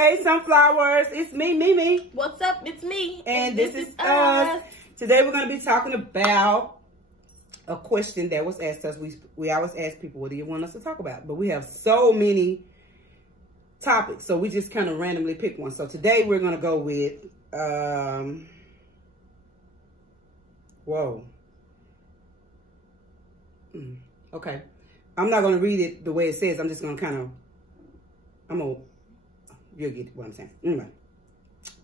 Hey, Sunflowers, it's me, Meme. What's up? It's me. And this is us. Today we're going to be talking about a question that was asked us. We always ask people, what do you want us to talk about? But we have so many topics, so we just kind of randomly pick one. So today we're going to go with, okay. I'm not going to read it the way it says. I'm just going to you'll get what I'm saying. Anyway,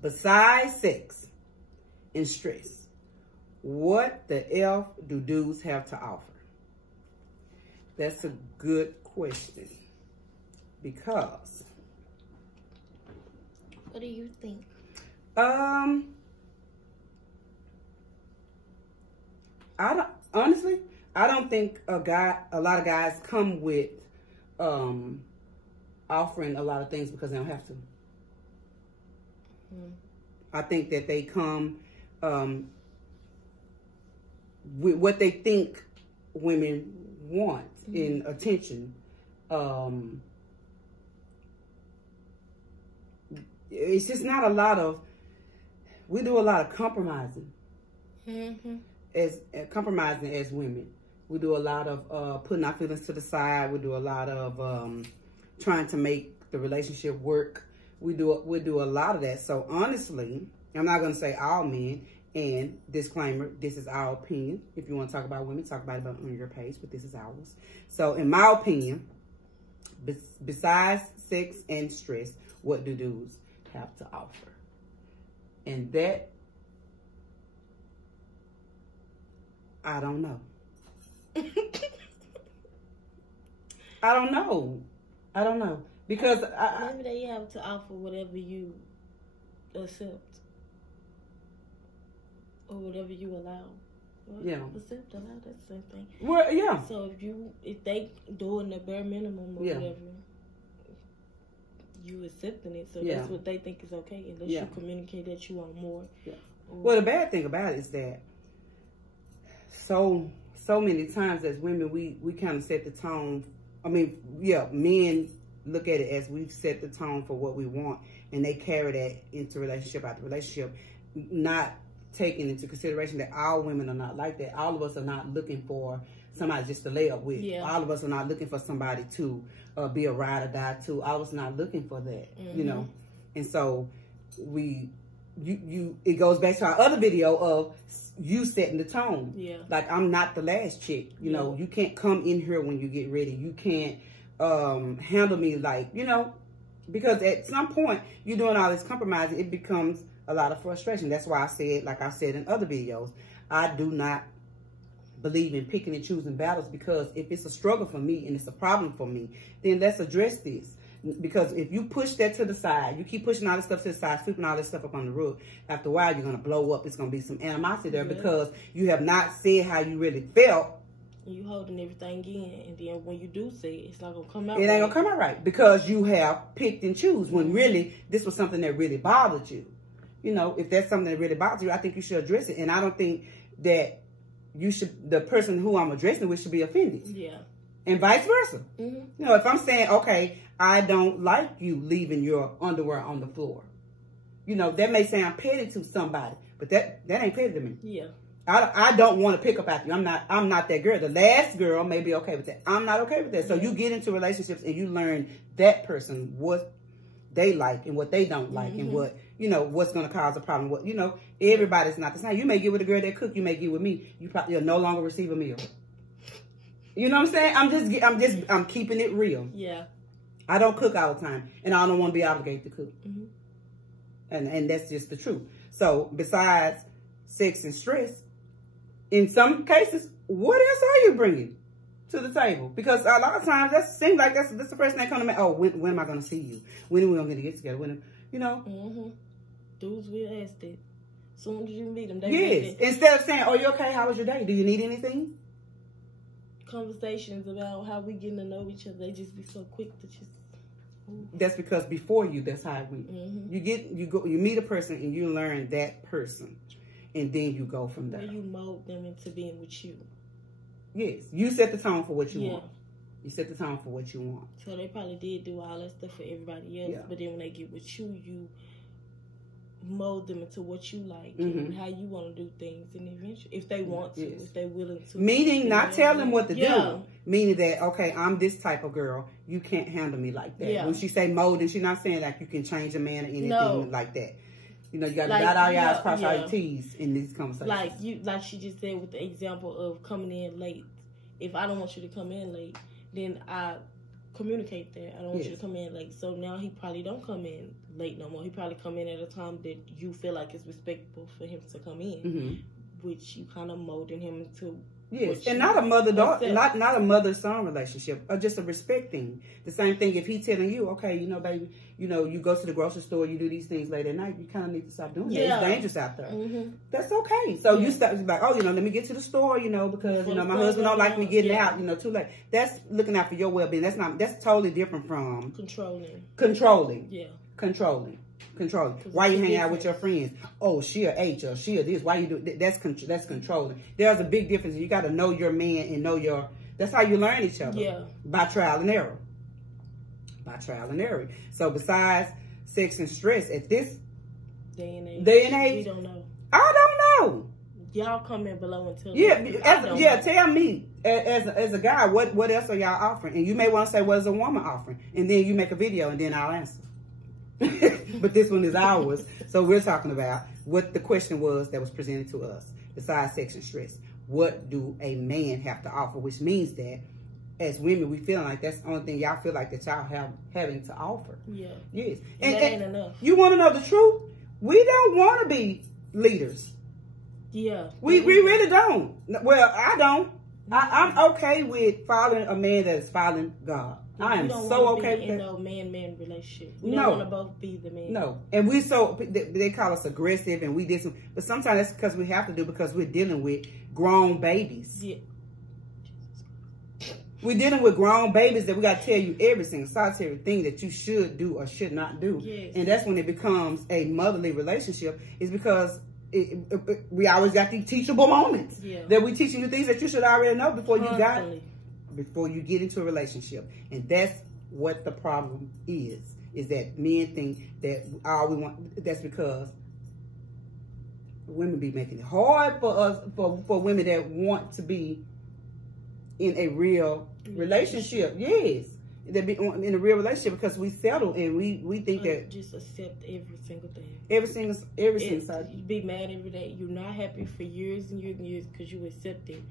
besides sex and stress, what the F do dudes have to offer? That's a good question. Because what do you think? I don't think a lot of guys come with offering a lot of things because they don't have to. I think that they come with what they think women want in attention. It's just not a lot of, we do a lot of compromising. Compromising as women. We do a lot of putting our feelings to the side. We do a lot of trying to make the relationship work. We do a lot of that. So honestly, I'm not going to say all men, and disclaimer, this is our opinion. If you want to talk about women, talk about it on your page, but this is ours. So in my opinion, besides sex and stress, what do dudes have to offer? And that, I don't know. I don't know. Because maybe they have to offer whatever you accept. Or whatever you allow. Well, yeah. Accept, allow, that's the same thing. Well, yeah. So if they doing the bare minimum or whatever, you accepting it. So that's what they think is okay. Unless you communicate that you want more. Yeah. Well, the bad thing about it is that so many times as women, we kind of set the tone. I mean, men look at it as we've set the tone for what we want, and they carry that into relationship after relationship, not taking into consideration that all women are not like that. All of us are not looking for somebody just to lay up with. All of us are not looking for somebody to be a ride or die to. All of us are not looking for that, you know. And so it goes back to our other video of you setting the tone. Yeah. Like, I'm not the last chick. You know, you can't come in here when you get ready. You can't handle me like, you know, because at some point you're doing all this compromising, it becomes a lot of frustration. That's why I said, like I said in other videos, I do not believe in picking and choosing battles, because if it's a struggle for me and it's a problem for me, then let's address this. Because if you push that to the side, you keep pushing all this stuff to the side, sweeping all this stuff up on the rug, after a while you're going to blow up. It's going to be some animosity there because you have not said how you really felt. You holding everything in, and then when you do say it, it's not going to come out right. It ain't going to come out right because you have picked and choose when really this was something that really bothered you. You know, if that's something that really bothers you, I think you should address it. And I don't think that the person who I'm addressing with should be offended. Yeah. And vice versa. You know, if I'm saying, okay, I don't like you leaving your underwear on the floor. You know, that may sound petty to somebody, but that ain't petty to me. Yeah. I don't want to pick up after you. I'm not that girl. The last girl may be okay with that. I'm not okay with that. So you get into relationships and you learn that person, what they like and what they don't like, and what, you know, what's going to cause a problem. What, you know, everybody's not the same. You may get with a girl that cook. You may get with me. You'll no longer receive a meal. You know what I'm saying? I'm keeping it real. Yeah. I don't cook all the time, and I don't want to be obligated to cook. And that's just the truth. So besides sex and stress, in some cases, what else are you bringing to the table? Because a lot of times that seems like that's the first thing that comes to me. Oh, when am I going to see you? When are we going to get together? When, you know? Dudes will ask that. As soon as you meet them, they yes. Instead of saying, oh, you okay? How was your day? Do you need anything? Conversations about how we getting to know each other, they just be so quick to just. That's because before you, that's how it went. You meet a person and you learn that person, and then you go from there. You mold them into being with you. Yes, you set the tone for what you want. You set the tone for what you want. So they probably did do all that stuff for everybody else, but then when they get with you, you mold them into what you like and how you want to do things, and eventually, if they want to, if they're willing to. Meaning, not tell them what to do. Meaning that, okay, I'm this type of girl. You can't handle me like that. When she say molding, she's not saying like you can change a man or anything like that. You know, you got to dot all your I's, cross all your T's in these conversations. Like she just said with the example of coming in late. If I don't want you to come in late, then I communicate that. I don't want you to come in late. So now he probably don't come in late no more. He probably come in at a time that you feel like it's respectable for him to come in, which you kind of molding him into. Yes, and not a mother-daughter, not a mother-son relationship, or just a respect thing. The same thing if he telling you, okay, you know, baby, you know, you go to the grocery store, you do these things late at night, you kind of need to stop doing that. It's dangerous out there. That's okay. So you start like, oh, you know, let me get to the store, you know, because, you know, my husband don't like me getting out, you know, too late. That's looking out for your well-being. That's totally different from controlling. Controlling. Why you hang out with your friends? Oh, she a H or she a this. Why you do that's controlling. There's a big difference. You got to know your man and know your. That's how you learn each other. Yeah. By trial and error. So besides sex and stress, at this day and age, we don't know. I don't know. Y'all comment below and tell me. Tell me as a guy what else are y'all offering? And you may want to say what is a woman offering, and then you make a video and then I'll answer. But this one is ours. So we're talking about what the question was that was presented to us. Besides sex and stress, what do a man have to offer? Which means that as women, we feel like that's the only thing y'all feel like that y'all having to offer. Yeah. Yes. And that ain't enough. You want to know the truth? We don't want to be leaders. Yeah. We really don't. Well, I don't. I'm okay with following a man that is following God. I am so okay with that. No man-man relationship. We don't want to both be the man. No. And we they call us aggressive and we did some, but sometimes that's because we have to do because we're dealing with grown babies. Yeah. We're dealing with grown babies that we got to tell you every single solitary thing that you should do or should not do. Yes. And that's when it becomes a motherly relationship, is because we always got these teachable moments that we teaching you things that you should already know before you get into a relationship. And that's what the problem is that men think that all we want, that's because women be making it hard for us, for women that want to be in a real relationship. Yes. They be in a real relationship because we settle and we think that just accept every single thing. Every single side. You be mad every day. You're not happy for years and years and years because you accepted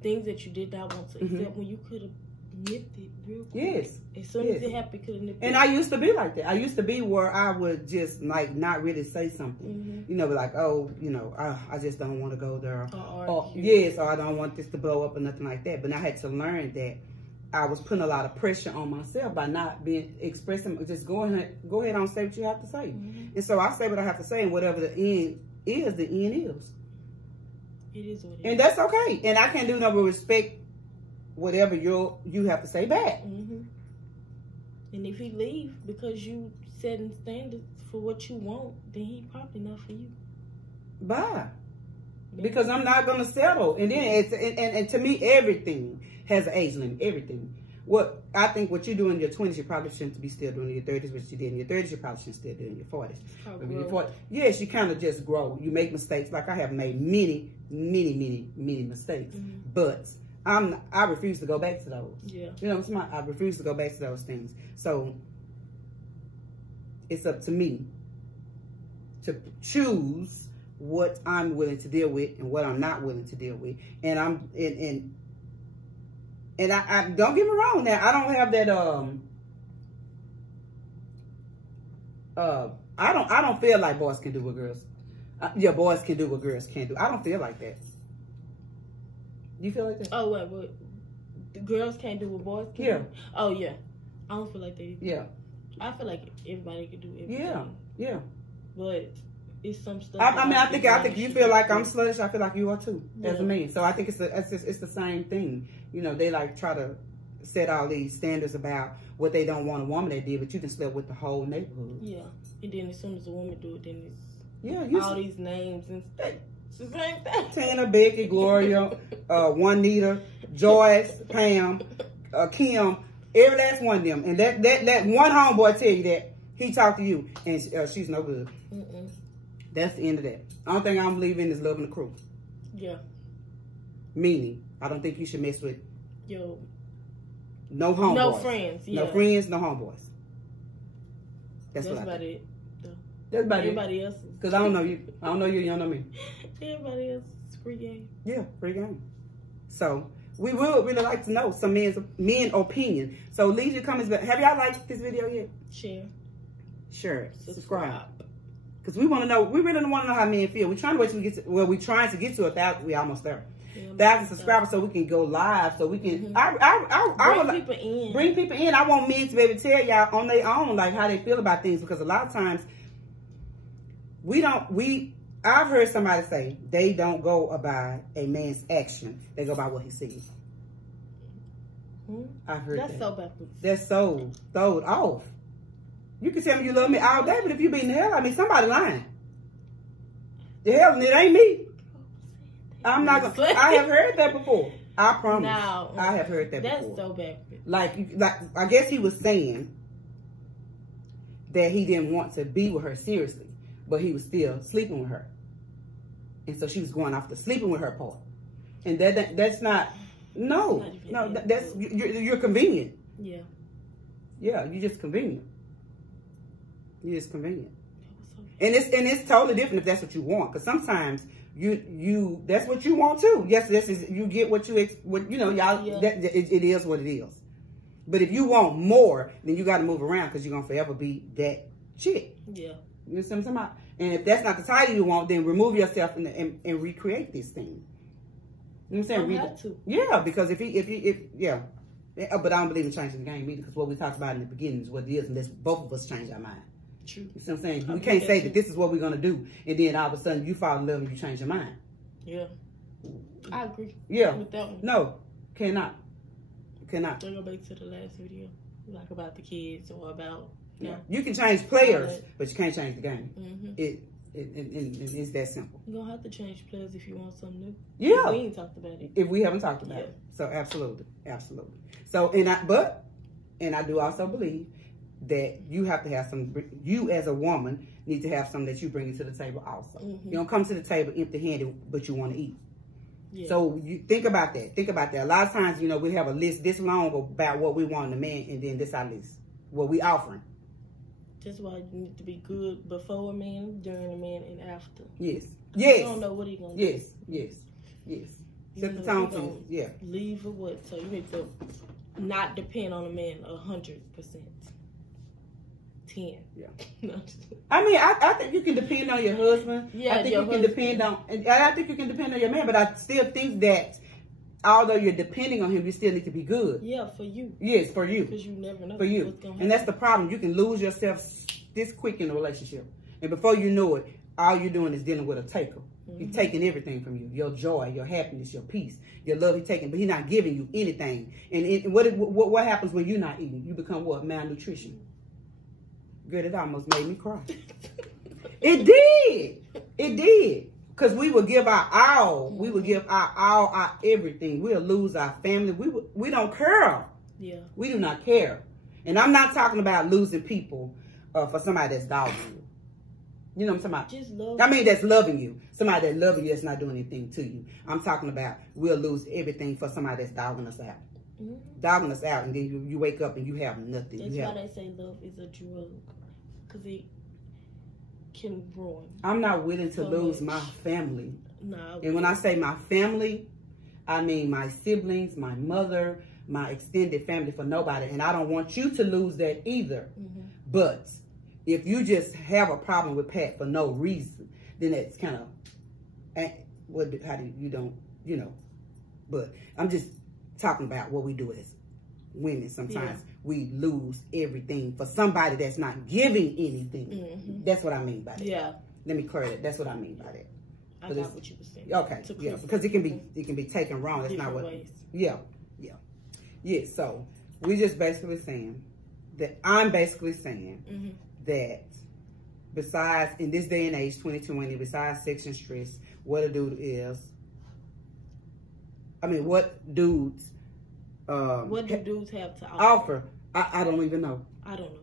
things that you did not want to accept when you could have nipped it real quick. Yes. As soon as it happened, you could have nipped it. And I used to be like that. I used to be where I would just like not really say something. You know, like, oh, you know, I just don't want to go there. Or I don't want this to blow up or nothing like that. But I had to learn that I was putting a lot of pressure on myself by not expressing, just go ahead on, say what you have to say. And so I say what I have to say, and whatever the end is, the end is. It is what it is. And that's okay. And I can't do nothing but respect whatever you have to say back. And if he leave because you setting standards for what you want, then he probably not for you. Bye. Because I'm not gonna settle. And then and to me, everything has an age limit. Everything. I think what you do in your 20s, you probably shouldn't be still doing in your 30s. What you did in your 30s, you probably shouldn't still do in your 40s. Yes, you kind of just grow. You make mistakes. Like I have made many mistakes. But I refuse to go back to those. Yeah. You know what I'm saying? I refuse to go back to those things. So it's up to me to choose what I'm willing to deal with and what I'm not willing to deal with. And I don't get me wrong now, I don't have that I don't feel like boys can do what girls boys can do what girls can't do. I don't feel like that. You feel like that? Oh, what? The girls can't do what boys can do? Oh, yeah. I don't feel like that either. Yeah. I feel like everybody can do everything. Yeah. But it's some stuff. I think you feel like I'm sluttish. I feel like you are too, as a man. So I think it's the same thing. You know, they like try to set all these standards about what they don't want a woman that did, but you can sleep with the whole neighborhood. Yeah. And then as soon as a woman do it, then it's all these names and stuff. It's the same thing. Tina, Becky, Gloria, Juanita, Joyce, Pam, Kim, every last one of them. And that one homeboy tell you that he talked to you and she's no good. That's the end of that. The only thing I don't believe in is loving the crew. Yeah. Meaning, I don't think you should mess with no homeboys. No friends. Yeah. No friends, no homeboys. That's about it. That's about Everybody else. Because I don't know you. I don't know you. You don't know me. Everybody else is free game. Yeah, free game. So we would really like to know some men opinion. So leave your comments. Have y'all liked this video yet? Share. Subscribe. Because we want to know. We really want to know how men feel. We're trying to wait till we get to. Well, we're trying to get to 1,000. We almost there. 1,000 subscribers, so we can go live. So we can. Bring people in. I want men to be able to tell y'all on their own, like how they feel about things. Because a lot of times I've heard somebody say they don't go by a man's action. They go by what he sees. I've heard that. That's so backwards. That's so throwed off. You can tell me you love me all day, but if you beating the hell out of me, somebody lying. The hell, it ain't me. I'm not gonna. I have heard that before. I promise. No, I have heard that before. That's so backwards. Like, I guess he was saying that he didn't want to be with her seriously, but he was still sleeping with her, and so she was going off the sleeping with her part, and that's not. No, that's you're convenient. Yeah. Yeah, you're just convenient. You're just convenient. And it's totally different if that's what you want. Because sometimes you that's what you want too. Yes, this is you get what you know, y'all. Yeah. It is what it is. But if you want more, then you got to move around because you're gonna forever be that chick. Yeah. You know what I'm talking about? And if that's not the title you want, then remove yourself and recreate this thing. You know what I'm saying? You have to. Yeah, because if yeah. But I don't believe in changing the game either, because what we talked about in the beginning is what it is, unless both of us change our mind. True. You see what I'm saying? We can't say that this is what we're going to do, and then all of a sudden you fall in love and you change your mind. Yeah. I agree. Yeah. With that one. No, cannot. Cannot. We'll go back to the last video, like about the kids or about... Yeah. You can change players, but you can't change the game. It's that simple. You're going to have to change players if you want something new. Yeah. If we ain't talked about it. If we haven't talked about it. So, absolutely. Absolutely. So, and I do also believe that you have to have you as a woman need to have something that you bring to the table also. You don't come to the table empty-handed, but you want to eat. Yeah. So you think about that. Think about that. A lot of times, you know, we have a list this long about what we want in a man, and then this our list. What we offering. That's why you need to be good before a man, during a man, and after. Yes. Yes. You don't know what he's going to do. Yes. Set the tone to yeah. Leave or what. So you need to not depend on a man 100%. 10. Yeah. I mean, I think you can depend on your husband. Yeah, I think you can depend on, and I think you can depend on your man, but I still think that although you're depending on him, you still need to be good. Yeah, for you. Yes, for you. Because you never know what's going to happen. And that's the problem. You can lose yourself this quick in a relationship. And before you know it, all you're doing is dealing with a taker. He's taking everything from you. Your joy, your happiness, your peace, your love he's taking, but he's not giving you anything. And what happens when you're not eating? You become what? Malnutrition. Girl, it almost made me cry. It did. It did. Because we will give our all. We will give our all, our everything. We'll lose our family. We don't care. Yeah. We do not care. And I'm not talking about losing people for somebody that's dogging you. You know what I'm talking about? Just love. I mean, that's loving you. Somebody that loving you that's not doing anything to you. I'm talking about we'll lose everything for somebody that's dogging us out. Dogging us out, and then you wake up and you have nothing. That's why they say love is a drug. Because it can ruin. I'm not willing to lose my family. No. And when I say my family, I mean my siblings, my mother, my extended family, for nobody. And I don't want you to lose that either. But if you just have a problem with Pat for no reason, then that's kind of, how do you don't, you know. But I'm just talking about what we do as women. Sometimes we lose everything for somebody that's not giving anything. That's what I mean by that. Yeah. Let me clear that. That's what I mean by that. I got what you were saying. Okay. Yeah, because it can be taken wrong. That's not what. Ways. Yeah. So we just basically saying that I'm basically saying that besides in this day and age, 2020, besides sex and stress, what a dude is. I mean, what dudes what do dudes have to offer? I don't even know. I don't know.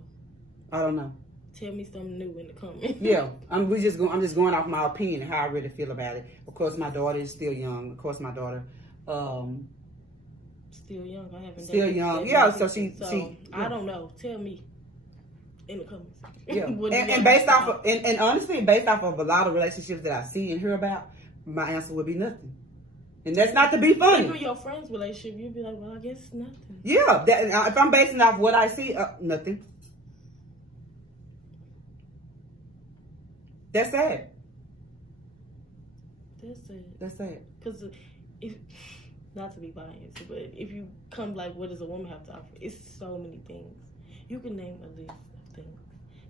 I don't know. Tell me something new in the comments. Yeah, I'm just going off my opinion and how I really feel about it. Of course, my daughter is still young. Of course, my daughter, still young. I haven't. Still young. Yeah. So she. I don't know. Tell me in the comments. Yeah. and based off of, and honestly, based off of a lot of relationships that I see and hear about, my answer would be nothing. And that's not to be funny. Even your friend's relationship, you'd be like, well, I guess nothing. Yeah. If I'm basing off what I see, nothing. That's sad. That's sad. That's sad. Because if, not to be biased, but if you come like, what does a woman have to offer? It's so many things. You can name a list of things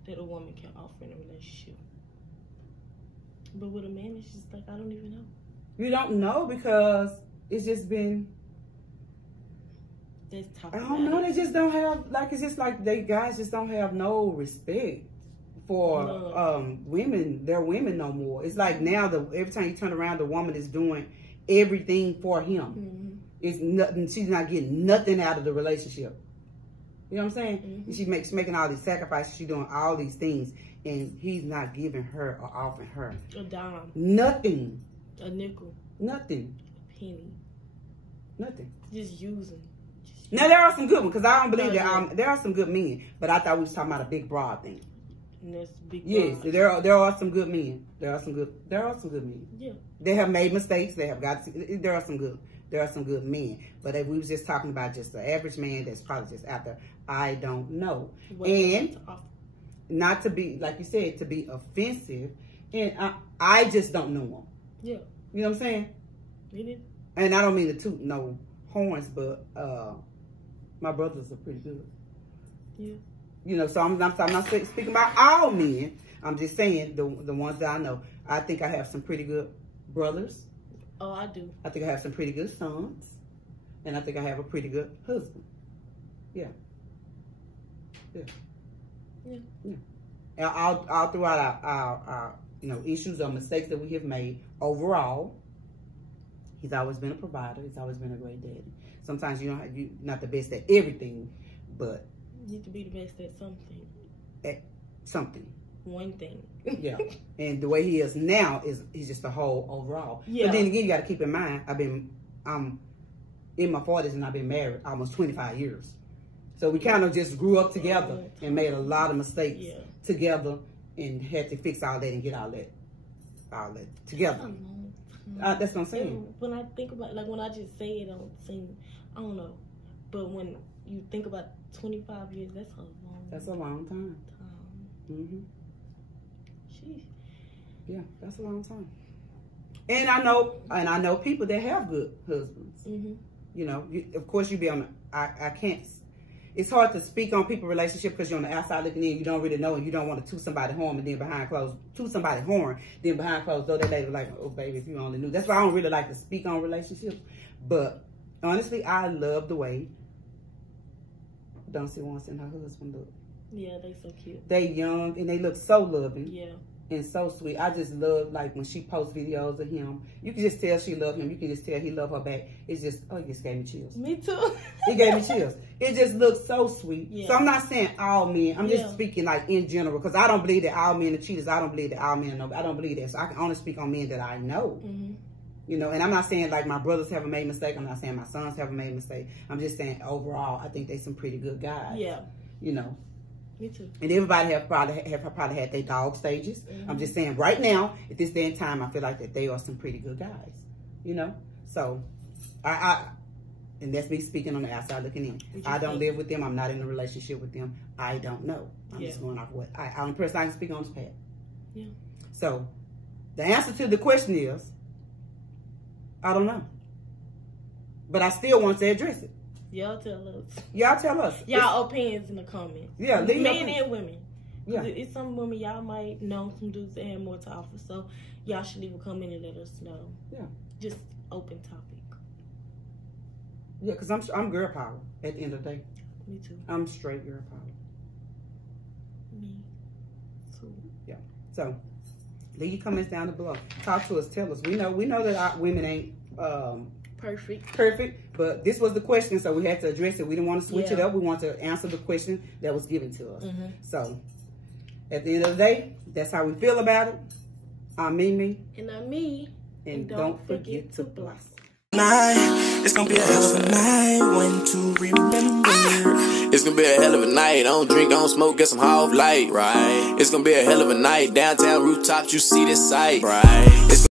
that a woman can offer in a relationship. But with a man, it's just like, I don't even know. You don't know because it's just been. That's tough. I don't know. They just don't have, like, it's just like they guys just don't have no respect for women. They're women no more. It's like now every time you turn around, the woman is doing everything for him. Mm-hmm. It's nothing. She's not getting nothing out of the relationship. You know what I'm saying? Mm-hmm. She's making all these sacrifices. She's doing all these things, and he's not giving her or offering her a dime, nothing, a nickel, nothing, a penny, nothing. Just using. Now there are some good ones because I don't believe that there are some good men, but I thought we was talking about a big broad thing. And that's big. Yes, there are some good men. There are some good men. Yeah. They have made mistakes. They have there are some good men. But if we was just talking about just the average man that's probably just out there, I don't know. And not to be, like you said, to be offensive, and I just don't know him. Yeah. You know what I'm saying? Really? And I don't mean to toot no horns, but my brothers are pretty good. Yeah. You know, so I'm not speaking about all men. I'm just saying the ones that I know. I think I have some pretty good brothers. Oh, I do. I think I have some pretty good sons. And I think I have a pretty good husband. Yeah. Yeah. Yeah. Yeah. And all throughout our issues or mistakes that we have made, overall, he's always been a provider. He's always been a great daddy. Sometimes you're not the best at everything, but you need to be the best at something. At something. One thing. Yeah. And the way he is now he's just a whole overall. Yeah. But then again, you got to keep in mind, I'm in my 40s and I've been married almost 25 years. So we kind of just grew up together and made a lot of mistakes together and had to fix all that and get all that together. That's what I'm saying. When I think about, like, when I just say it, I don't know. But when you think about 25 years, that's a long time. Mm-hmm. Sheesh. Yeah, that's a long time. And I know people that have good husbands. Mm-hmm. You know, of course you be on. I can't. It's hard to speak on people's relationship because you're on the outside looking in. You don't really know, and you don't want to toot somebody horn, and then behind closed door, they later like, oh baby, if you only knew. That's why I don't really like to speak on relationships. But honestly, I love the way Don't See Once and her husband look. Yeah, they so cute. They young and they look so loving. Yeah. And so sweet. I just love, like, when she posts videos of him. You can just tell she loved him. You can just tell he loved her back. It's just, it just gave me chills. Me too. It gave me chills. It just looks so sweet. Yeah. So I'm not saying all men. I'm just speaking, like, in general. Because I don't believe that all men are cheaters. I don't believe that all men are, I don't believe that. So I can only speak on men that I know. Mm-hmm. You know, and I'm not saying, like, my brothers haven't made a mistake. I'm not saying my sons haven't made a mistake. I'm just saying, overall, I think they some pretty good guys. Yeah. You know. Me too. And everybody have probably had their dog stages. Mm-hmm. I'm just saying right now, at this day and time, I feel like that they are some pretty good guys. You know? So, and that's me speaking on the outside looking in. I don't live with them. I'm not in a relationship with them. I don't know. I'm just going off what only person I can speak on is Pat. Yeah. So, the answer to the question is, I don't know. But I still want to address it. Y'all tell us. Y'all tell us. Y'all opinions in the comments. Yeah, men and women. Yeah. It's some women y'all might know some dudes that have more to offer. So y'all should leave a comment and let us know. Yeah. Just open topic. Yeah, because I'm girl power at the end of the day. Me too. I'm straight girl power. Me too. Yeah. So leave your comments down below. Talk to us. Tell us. We know that our women ain't perfect. But this was the question, so we had to address it. We didn't want to switch it up. We wanted to answer the question that was given to us. So at the end of the day, that's how we feel about it. I'm Mimi. And I'm Me. And don't forget to bless. It's gonna be a hell of a night when to remember. It's gonna be a hell of a night. I don't drink, I don't smoke, get some half light, right? It's gonna be a hell of a night. Downtown rooftops, you see this sight, right?